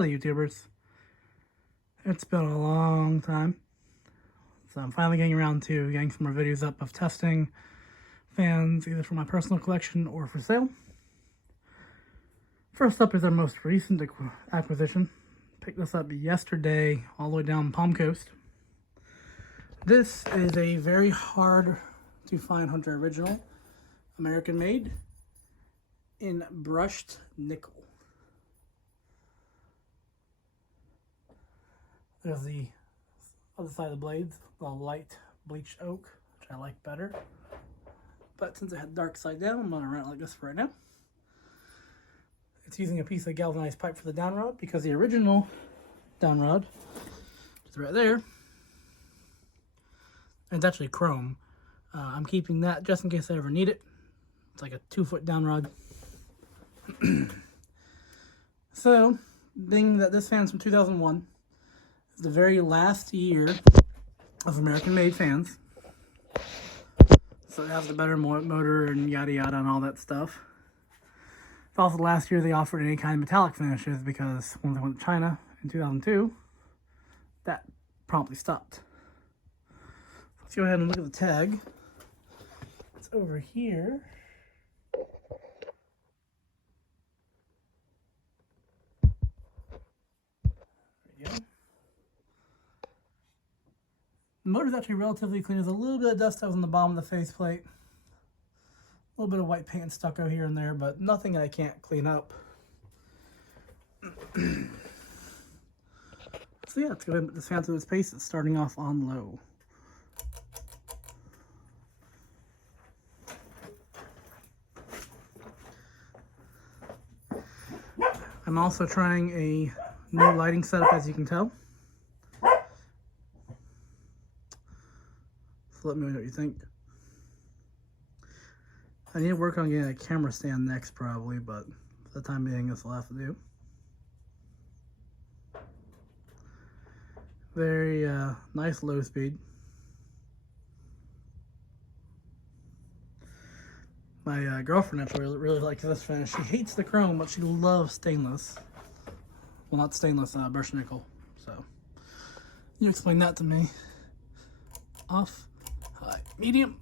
Howdy, YouTubers. It's been a long time, so I'm finally getting around to getting some more videos up of testing fans, either for my personal collection or for sale. First up is our most recent acquisition. Picked this up yesterday, all the way down Palm Coast. This is a very hard to find Hunter Original, American made, in brushed nickel. There's the other side of the blades, the light bleached oak, which I like better. But since it had dark side down, I'm going to run it like this for right now. It's using a piece of galvanized pipe for the down rod because the original down rod is right there. And it's actually chrome. I'm keeping that just in case I ever need it. It's like a 2-foot down rod. So, being that this fan's from 2001, it's the very last year of American-made fans. So it has the better motor and yada yada and all that stuff. It's also the last year they offered any kind of metallic finishes because when they went to China in 2002, that promptly stopped. Let's go ahead and look at the tag. It's over here. The motor's actually relatively clean. There's a little bit of dust that was on the bottom of the faceplate. A little bit of white paint and stucco here and there, but nothing that I can't clean up. So yeah, let's go ahead and put this fan through its paces, starting off on low. I'm also trying a new lighting setup, as you can tell. So let me know what you think. I need to work on getting a camera stand next probably, but for the time being this will have to do. Very nice low speed. My girlfriend actually really likes this finish. She hates the chrome, but she loves stainless. Well, not stainless, brushed nickel. So, you explain that to me. Off, high, medium.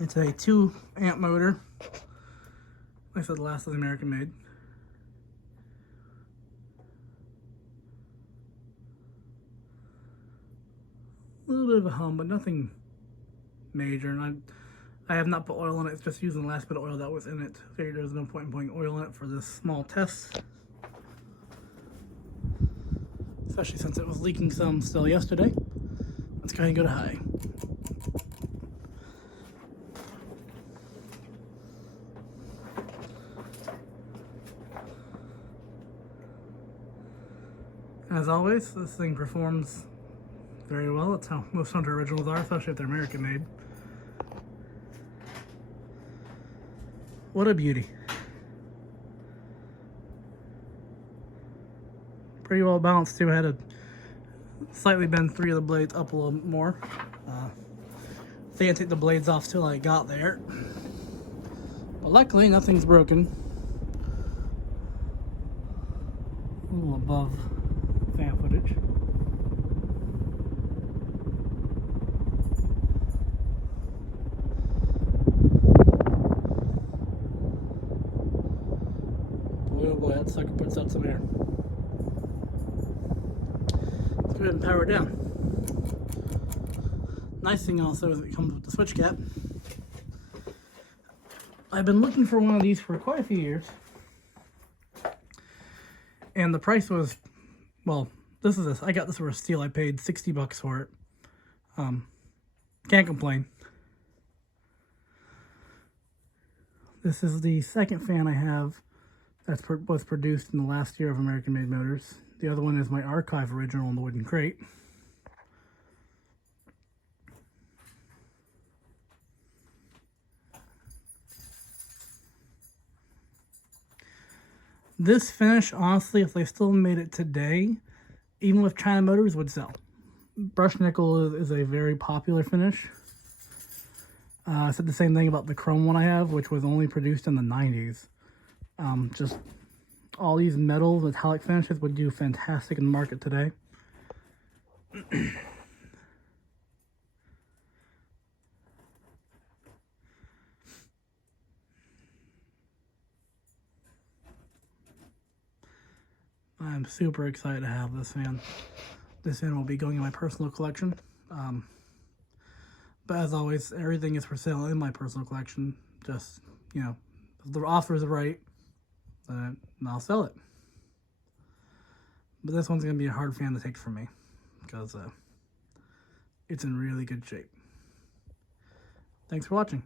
It's a 2-amp motor. Like I said, the last of the American made. A little bit of a hum, but nothing major. And I have not put oil in it. It's just using the last bit of oil that was in it. Figured there was no point in putting oil in it for this small test. Especially since it was leaking some still yesterday. Let's go ahead and go to high. As always, this thing performs very well. That's how most Hunter Originals are, especially if they're American made. What a beauty. Pretty well balanced too. I had to slightly bend 3 of the blades up a little bit more. I think I take the blades off till I got there. But luckily nothing's broken. A little above fan footage. Oh boy, that sucker puts out some air. Let's go ahead and power it down. Nice thing also is it comes with the switch cap. I've been looking for one of these for quite a few years. And the price was, well, I got this for a steal. I paid $60 for it. Can't complain. This is the second fan I have that was produced in the last year of American made motors. The other one is my archive original in the wooden crate. This finish, honestly, if they still made it today, even with China motors, would sell. Brushed nickel is a very popular finish. I said the same thing about the chrome one I have, which was only produced in the 90s. Just all these metal metallic finishes would do fantastic in the market today. I'm super excited to have this fan. This fan will be going in my personal collection. But as always, everything is for sale in my personal collection. Just, you know, if the offer is right, then I'll sell it. But this one's going to be a hard fan to take from me because it's in really good shape. Thanks for watching.